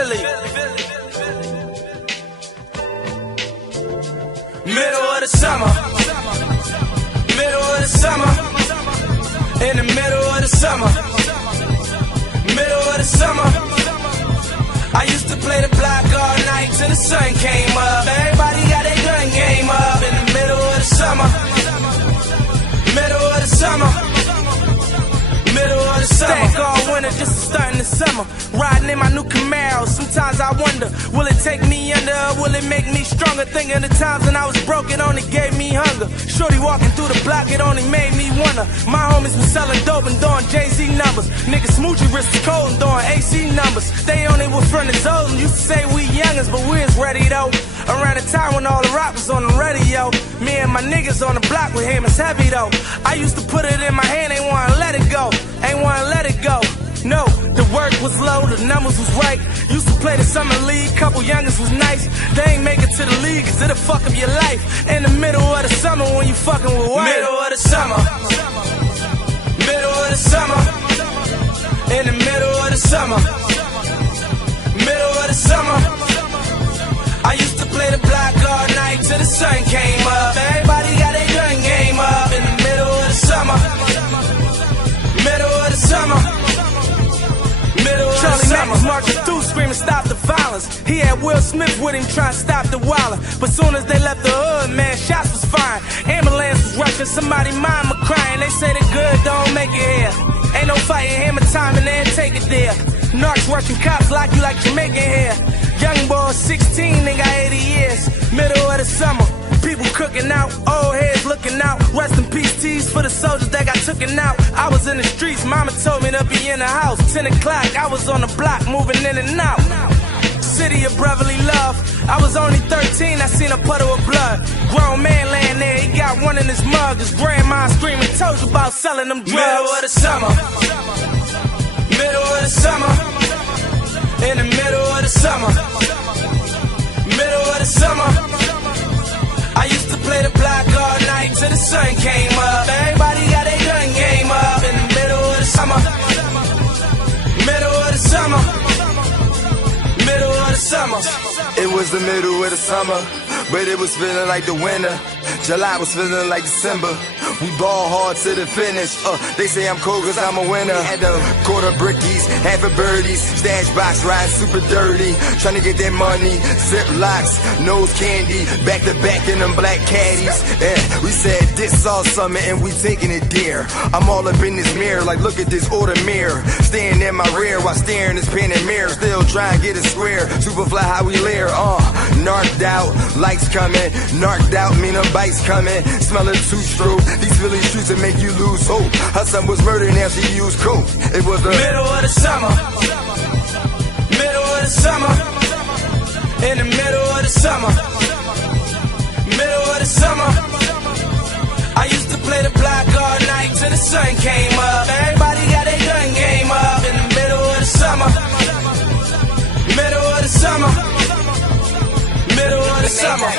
Philly. Middle of the summer. Middle of the summer. In the middle of the summer. Middle of the summer. I used to play the block all night till the sun came up. Everybody got their gun game up. In the middle of the summer. Middle of the summer. Middle of the summer. Stack all winter just to start in the summer. Riding in my new Camaro. Sometimes I wonder, will it take me under or will it make me stronger? Thinking of the times when I was broke, it only gave me hunger. Shorty walking through the block, it only made me wonder. My homies was selling dope and doing Jay-Z numbers. Niggas smoochie wrist was cold and doing AC numbers. They only were from the zone. Used to say we youngins, but we was ready though. Around the time when all the rock was on the radio. Me and my niggas on the block with him, it's heavy though. I used to put it in my hand, ain't wanna let it go. Ain't wanna let it go. No, the work was low, the numbers was right. Used to play the summer league, couple youngins was nice. They ain't make it to the league, cause it'll fuck up your life. In the middle of the summer when you fucking with white. Middle of the summer. Middle of the summer. In the middle of the summer. Middle of the summer. I used to play the block all night till the sun came up. Everybody got their gun game up. In the middle of the summer. Middle of the summer. Charlie Mack was marching through screaming stop the violence. He had Will Smith with him trying to stop the wildin'. But soon as they left the hood, man, shots was firing. Ambulance was rushing, somebody mama crying. They say the good don't make it here. Ain't no fighting, hammer time and then take it there. Narcs rushing cops like you like Jamaican here. Young boy 16, they got 80 years. Middle of the summer, people cooking out, old heads looking out. Rest in peace tees for the soldiers that got tooken out. I was in the streets, mama told me to be in the house. 10 o'clock, I was on the block, moving in and out. City of brotherly love. I was only 13, I seen a puddle of blood. Grown man laying there, he got one in his mug. His grandma screaming, told you about selling them drugs. Middle of the summer. Middle of the summer. In the middle of the summer. Middle of the summer. I used to play the block all night till the sun came up. Everybody got their gun game up. In the middle of the summer. Middle of the summer. Middle of the summer. It was the middle of the summer, but it was feeling like the winter. July was feeling like December. We ball hard to the finish. They say I'm cold cause I'm a winner. Had a quarter brickies, half a birdies. Stash box riding super dirty. Trying to get that money. Zip locks, nose candy. Back to back in them black caddies. We said this all summer and we taking it there. I'm all up in this mirror like look at this order mirror. Staying in my rear while staring this painted mirror. Still trying to get it square. Superfly how we layer. Narked out, lights coming. Narked out, mean a bike's coming. Smelling two-stroke. These Philly streets that make you lose hope. Her son was murdered, now she used coke. It was the middle of the summer. Middle of the summer. In the middle of the summer. Middle of the summer. I used to play the block all night till the sun came up. Everybody got their gun game up. In the middle of the summer. Middle of the summer. Middle of the summer.